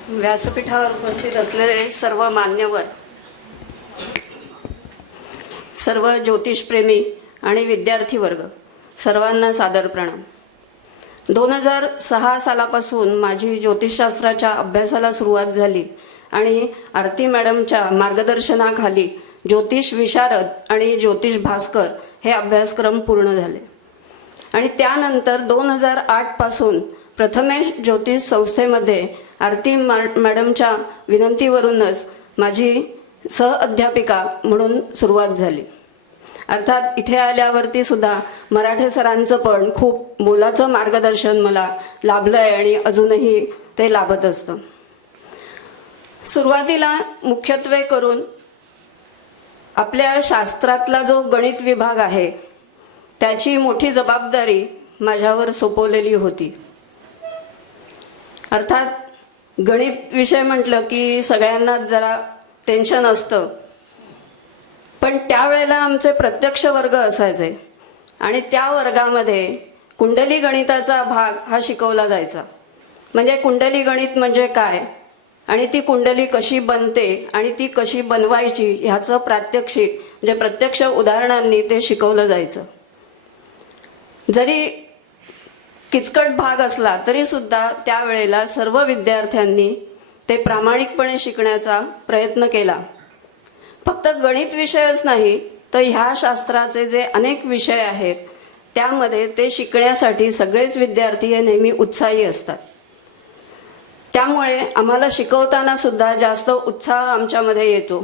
व्यासपीठावर उपस्थित असलेले सर्व मान्यवर, सर्व ज्योतिषप्रेमी आणि विद्यार्थी वर्ग, सर्वांना सादर प्रणाम. 2006 सालापासून माझी ज्योतिषशास्त्राच्या अभ्यासाला सुरुवात झाली आणि आरती मॅडमच्या मार्गदर्शनाखाली ज्योतिष विशारद आणि ज्योतिष भास्कर हे अभ्यासक्रम पूर्ण झाले. आणि त्यानंतर 2008 पासून प्रथमेश ज्योतिष संस्थेमध्ये आरती मॅडमच्या विनंतीवरूनच माझी सहअध्यापिका म्हणून सुरुवात झाली. अर्थात इथे आल्यावरती सुद्धा मराठे सरांचं पण खूप मोलाचं मार्गदर्शन मला लाभलं आहे आणि अजूनही ते लाभत असतं. सुरुवातीला मुख्यत्वे करून आपल्या शास्त्रातला जो गणित विभाग आहे त्याची मोठी जबाबदारी माझ्यावर सोपवलेली होती. अर्थात गणित विषय म्हटलं की सगळ्यांनाच जरा टेन्शन असतं, पण त्यावेळेला आमचे प्रत्यक्ष वर्ग असायचे आणि त्या वर्गामध्ये कुंडली गणिताचा भाग हा शिकवला जायचा. म्हणजे कुंडली गणित म्हणजे काय आणि ती कुंडली कशी बनते आणि ती कशी बनवायची ह्याचं प्रात्यक्षिक म्हणजे प्रत्यक्ष उदाहरणांनी ते शिकवलं जायचं. जरी किचकट भाग असला तरी सुद्धा त्यावेळेला सर्व विद्यार्थ्यांनी ते प्रामाणिकपणे शिकण्याचा प्रयत्न केला. फक्त गणित विषयच नाही तर ह्या शास्त्राचे जे अनेक विषय आहेत त्यामध्ये ते शिकण्यासाठी सगळेच विद्यार्थी हे नेहमी उत्साही असतात. त्यामुळे आम्हाला शिकवताना सुद्धा जास्त उत्साह आमच्यामध्ये येतो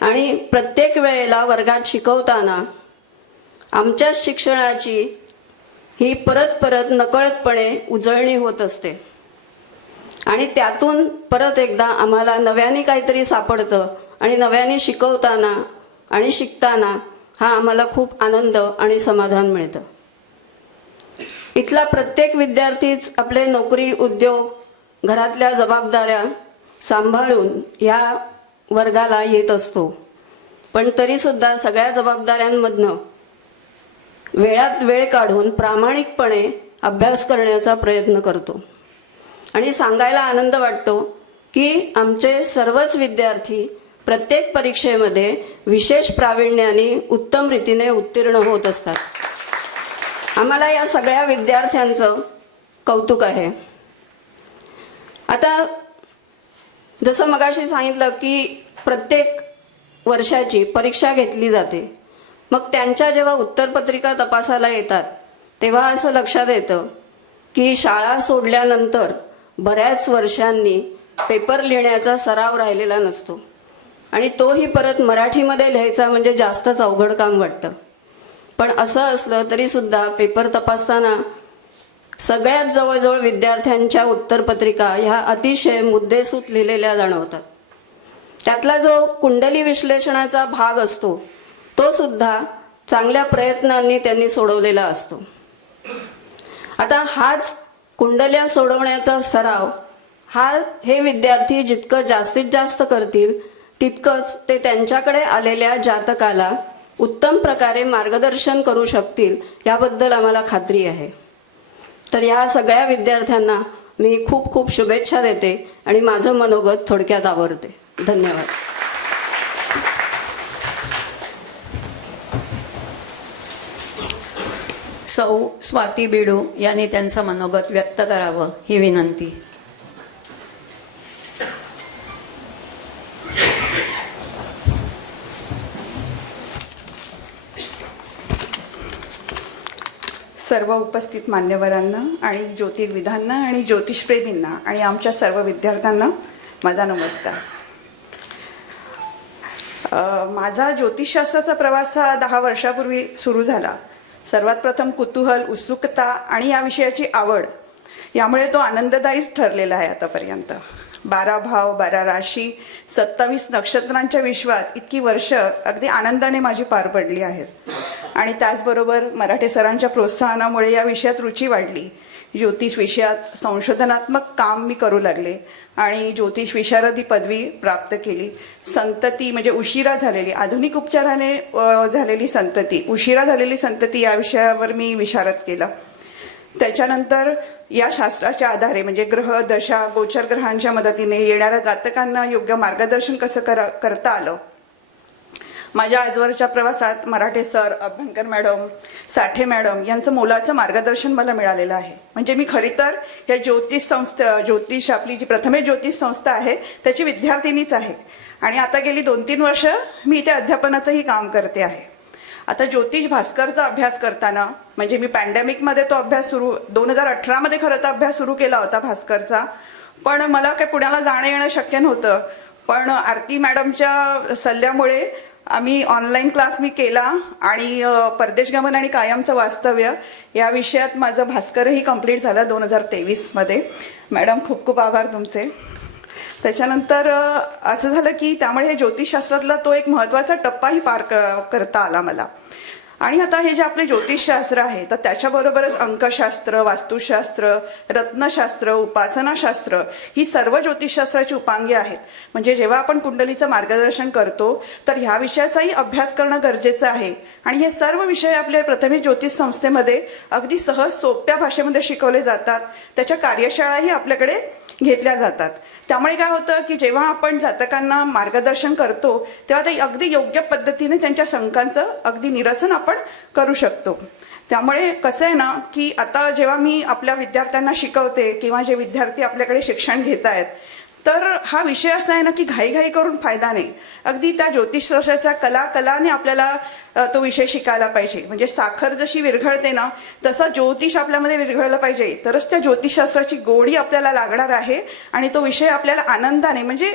आणि प्रत्येक वेळेला वर्गात शिकवताना आमच्या शिक्षणाची ही परत परत नकळतपणे उजळणी होत असते आणि त्यातून परत एकदा आम्हाला नव्याने काहीतरी सापडतं आणि नव्याने शिकवताना आणि शिकताना हा आम्हाला खूप आनंद आणि समाधान मिळतं. इथला प्रत्येक विद्यार्थीच आपले नोकरी, उद्योग, घरातल्या जबाबदाऱ्या सांभाळून या वर्गाला येत असतो. पण तरीसुद्धा सगळ्या जबाबदाऱ्यांमधनं वेळात वेळ काढून प्रामाणिकपणे अभ्यास करण्याचा प्रयत्न करतो. आणि सांगायला आनंद वाटतो की आमचे सर्वच विद्यार्थी प्रत्येक परीक्षेमध्ये विशेष प्रावीण्याने उत्तम रीतीने उत्तीर्ण होत असतात. आम्हाला या सगळ्या विद्यार्थ्यांचं कौतुक आहे. आता जसं मगाशी सांगितलं की प्रत्येक वर्षाची परीक्षा घेतली जाते. मग त्यांच्या जेव्हा उत्तरपत्रिका तपासायला येतात तेव्हा असं लक्षात येतं की शाळा सोडल्यानंतर बऱ्याच वर्षांनी पेपर लिहिण्याचा सराव राहिलेला नसतो आणि तोही परत मराठीमध्ये लिहायचा म्हणजे जास्तच अवघड काम वाटतं. पण असं असलं तरी सुद्धा पेपर तपासताना सगळ्यात जवळजवळ विद्यार्थ्यांच्या उत्तरपत्रिका ह्या अतिशय मुद्देसूद लिहिलेल्या जाणवतात. त्यातला जो कुंडली विश्लेषणाचा भाग असतो तो सुद्धा चांगल्या प्रयत्नांनी त्यांनी सोडवलेला असतो. आता हाच कुंडल्या सोडवण्याचा सराव हे विद्यार्थी जितकं जास्तीत जास्त करतील तितकंच ते त्यांच्याकडे आलेल्या जातकाला उत्तम प्रकारे मार्गदर्शन करू शकतील याबद्दल आम्हाला खात्री आहे. तर या सगळ्या विद्यार्थ्यांना मी खूप खूप शुभेच्छा देते आणि माझं मनोगत थोडक्यात आवरते. धन्यवाद. सौ स्वाती बिडू यांनी त्यांचं मनोगत व्यक्त करावं ही विनंती. सर्व उपस्थित मान्यवरांना आणि ज्योतिर्विदांना आणि ज्योतिषप्रेमींना आणि आमच्या सर्व विद्यार्थ्यांना माझा नमस्कार. माझा ज्योतिषशास्त्राचा प्रवास हा 10 वर्षापूर्वी सुरू झाला. सर्वात प्रथम कुतूहल, उत्सुकता आणि या विषयाची आवड यामुळे तो आनंददायीच ठरलेला आहे आतापर्यंत. 12 भाव, 12 राशी, 27 नक्षत्रांच्या विश्वात इतकी वर्ष अगदी आनंदाने माझी पार पडली आहेत. आणि त्याचबरोबर मराठे सरांच्या प्रोत्साहनामुळे या विषयात रुची वाढली. ज्योतिष विषयात संशोधनात्मक काम मी करू लागले आणि ज्योतिष विशारदी पदवी प्राप्त केली. संतती म्हणजे उशिरा झालेली, आधुनिक उपचाराने झालेली संतती, उशिरा झालेली संतती या विषयावर मी विशारद केलं. त्याच्यानंतर या शास्त्राच्या आधारे म्हणजे ग्रह दशा गोचर ग्रहांच्या मदतीने येणाऱ्या जातकांना योग्य मार्गदर्शन कसं करता आलं. माझ्या आजवरच्या प्रवासात मराठे सर, अभ्यंकर मॅडम, साठे मॅडम यांचं मोलाचं मार्गदर्शन मला मिळालेलं आहे. म्हणजे मी खरी तर या ज्योतिष आपली जी प्रथमे ज्योतिष संस्था आहे त्याची विद्यार्थिनीच आहे आणि आता गेली 2-3 वर्ष मी इथे अध्यापनाचंही काम करते आहे. आता ज्योतिष भास्करचा अभ्यास करताना म्हणजे मी पॅन्डेमिकमध्ये तो अभ्यास 2018मध्ये खरं तर अभ्यास सुरू केला होता भास्करचा. पण मला काही पुण्याला जाणं येणं शक्य नव्हतं. पण आरती मॅडमच्या सल्ल्यामुळे आम्ही ऑनलाईन क्लास मी केला आणि परदेशगमन आणि कायमचं वास्तव्य या विषयात माझं भास्करही कंप्लीट झालं 2023मध्ये. मॅडम खूप खूप आभार तुमचे. त्याच्यानंतर असं झालं की त्यामुळे हे ज्योतिषशास्त्रातला तो एक महत्त्वाचा टप्पाही पार करता आला मला. आणि आता हे जे आपले ज्योतिषशास्त्र आहे तर त्याच्याबरोबरच अंकशास्त्र, वास्तुशास्त्र, रत्नशास्त्र, उपासनाशास्त्र ही सर्व ज्योतिषशास्त्राची उपांगे आहेत. म्हणजे जेव्हा आपण कुंडलीचं मार्गदर्शन करतो तर ह्या विषयाचाही अभ्यास करणं गरजेचं आहे. आणि हे सर्व विषय आपल्या प्रथमे ज्योतिष संस्थेमध्ये अगदी सहज सोप्या भाषेमध्ये शिकवले जातात. त्याच्या कार्यशाळाही आपल्याकडे घेतल्या जातात. त्यामुळे काय होतं की जेव्हा आपण जातकांना मार्गदर्शन करतो तेव्हा ते अगदी योग्य पद्धतीने त्यांच्या शंकांचं अगदी निरसन आपण करू शकतो. त्यामुळे कसं आहे ना की आता जेव्हा मी आपल्या विद्यार्थ्यांना शिकवते किंवा जे विद्यार्थी आपल्याकडे शिक्षण घेत आहेत तर हा विषय असा आहे ना की घाईघाई करून फायदा नाही. अगदी त्या ज्योतिषशास्त्राच्या कलाने आपल्याला तो विषय शिकायला पाहिजे. म्हणजे साखर जशी विरघळते ना तसा ज्योतिष आपल्यामध्ये विरघळलं पाहिजे तरच त्या ज्योतिषशास्त्राची गोडी आपल्याला लागणार आहे आणि तो विषय आपल्याला आनंदाने म्हणजे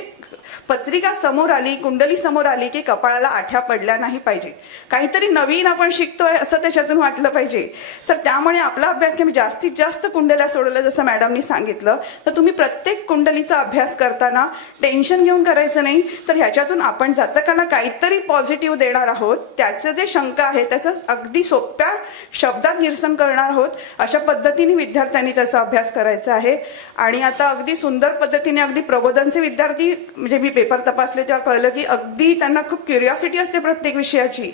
पत्रिका समोर आली, कुंडली समोर आली की कपाळाला आठ्या पडल्या नाही पाहिजे. काहीतरी नवीन आपण शिकतोय असं त्याच्यातून वाटलं पाहिजे. तर त्यामुळे आपला अभ्यासक्रम जास्तीत जास्त कुंडल्या सोडवलं जसं मॅडमनी सांगितलं. तर तुम्ही प्रत्येक कुंडलीचा अभ्यास करताना टेन्शन घेऊन करायचं नाही. तर ह्याच्यातून आपण जातकाला काहीतरी पॉझिटिव्ह देणार आहोत. त्याचं जे शंका आहे त्याचं अगदी सोप्या शब्दात निरसन करणार आहोत. अशा पद्धतीने विद्यार्थ्यांनी त्याचा अभ्यास करायचा आहे. आणि आता अगदी सुंदर पद्धतीने अगदी प्रबोधनचे विद्यार्थी म्हणजे मी पेपर तपासले तेव्हा कळलं की अगदी त्यांना खूप क्युरिओसिटी असते प्रत्येक विषयाची.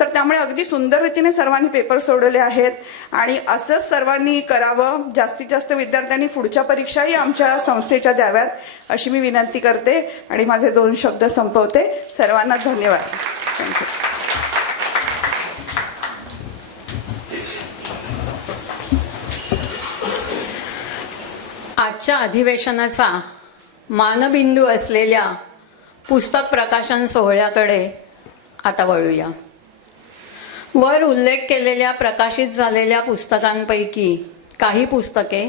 तर त्यामुळे अगदी सुंदर रीतीने सर्वांनी पेपर सोडवले आहेत आणि असंच सर्वांनी करावं. जास्तीत जास्त विद्यार्थ्यांनी पुढच्या परीक्षाही आमच्या संस्थेच्या द्याव्यात अशी मी विनंती करते आणि माझे 2 शब्द संपवते. सर्वांना धन्यवाद. थँक्यू. आजच्या अधिवेशनाचा मानबिंदू असलेल्या पुस्तक प्रकाशन सोहळ्याकडे आता वळूया. वर उल्लेख केलेल्या प्रकाशित झालेल्या पुस्तकांपैकी काही पुस्तके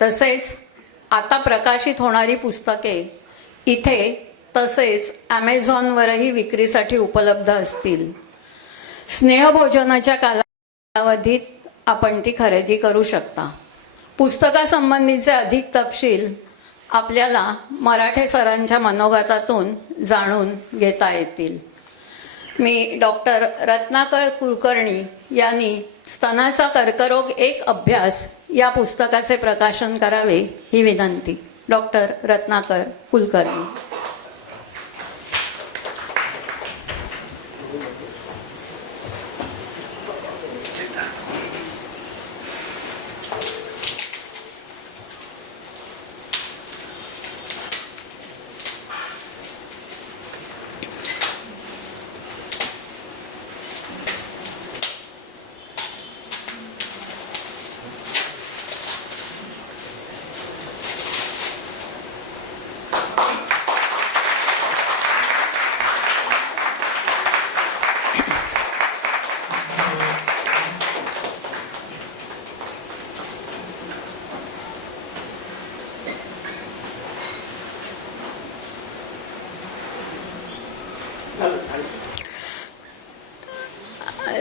तसेच आता प्रकाशित होणारी पुस्तके इथे तसेच ॲमेझॉनवरही विक्रीसाठी उपलब्ध असतील. स्नेहभोजनाच्या कालावधीत आपण ती खरेदी करू शकता. पुस्तकासंबंधीचे अधिक तपशील आपल्याला मराठे सरांच्या मनोगतातून जाणून घेता येतील. मी डॉक्टर रत्नाकर कुलकर्णी यांनी स्तनाचा कर्करोग एक अभ्यास या पुस्तकाचे प्रकाशन करावे ही विनंती. डॉक्टर रत्नाकर कुलकर्णी.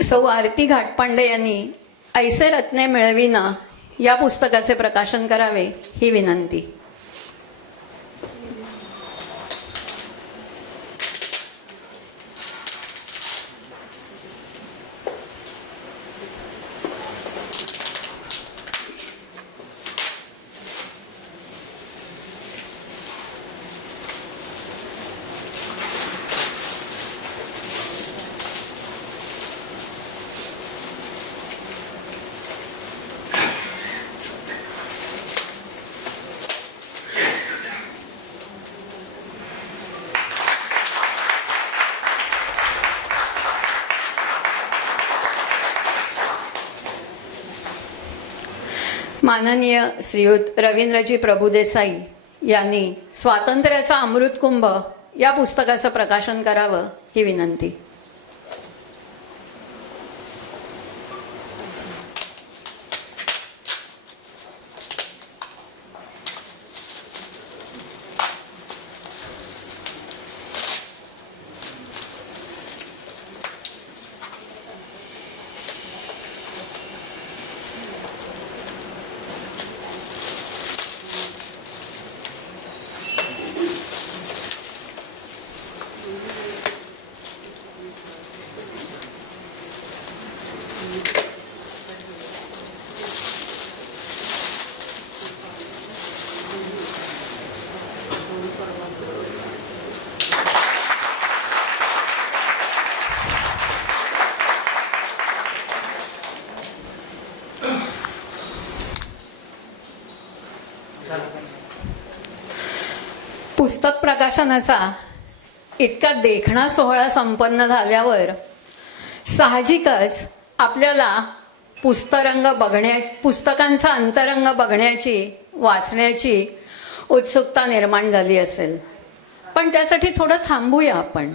सौ आरती घाटपांडे यांनी ऐसे रत्ने मिळविना या पुस्तकाचे प्रकाशन करावे ही विनंती. माननीय श्रीयुत रवींद्रजी प्रभुदेसाई यांनी स्वातंत्र्याचा अमृतकुंभ या पुस्तकाचं प्रकाशन करावं ही विनंती. पुस्तक प्रकाशनाचा इतका देखणा सोहळा संपन्न झाल्यावर साहजिकच आपल्याला पुस्तकांचा अंतरंग बघण्याची वाचण्याची उत्सुकता निर्माण झाली असेल. पण त्यासाठी थोडं थांबूया आपण.